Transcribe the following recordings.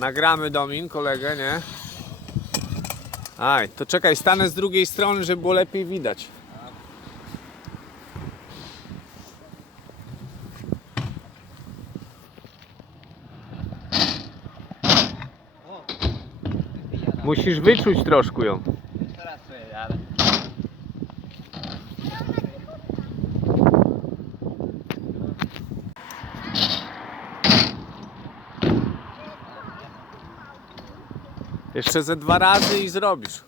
Nagramy Domin, kolegę, nie? Aj, to czekaj, stanę z drugiej strony, żeby było lepiej widać. Musisz wyczuć troszkę ją. Jeszcze ze dwa razy i zrobisz.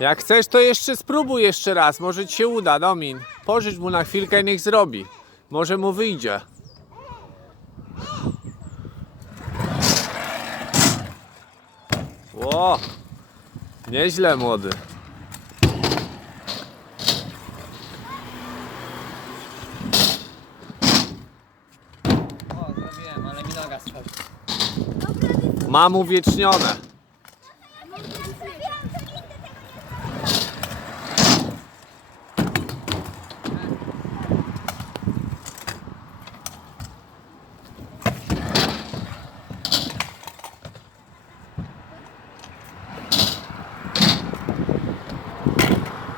Jak chcesz, to jeszcze spróbuj jeszcze raz. Może ci się uda, Domin. Pożycz mu na chwilkę, niech zrobi. Może mu wyjdzie. Ło! Nieźle, młody. O, zrobiłem, ale mi noga. Mam uwiecznione.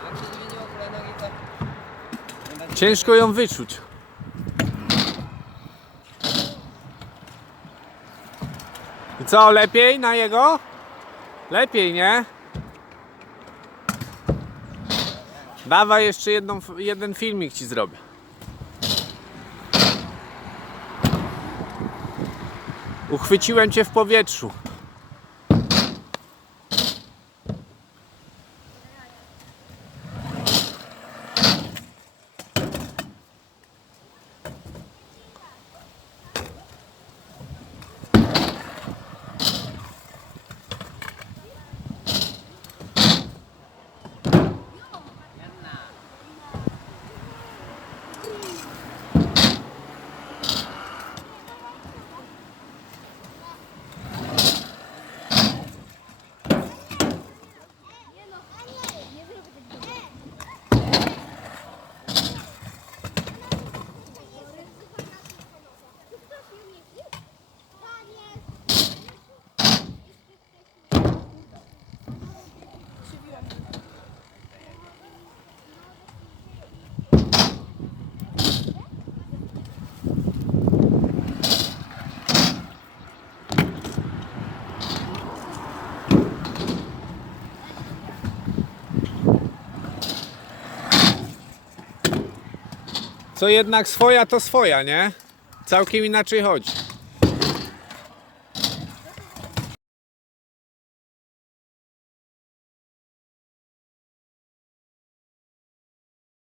Jak się zmieniło hulajnogi, to... nie będzie- Ciężko ją wyczuć. I co, lepiej na jego? Lepiej, nie? Dawaj jeszcze jedną, jeden filmik ci zrobię. Uchwyciłem cię w powietrzu. Co jednak swoja to swoja, nie? Całkiem inaczej chodzi.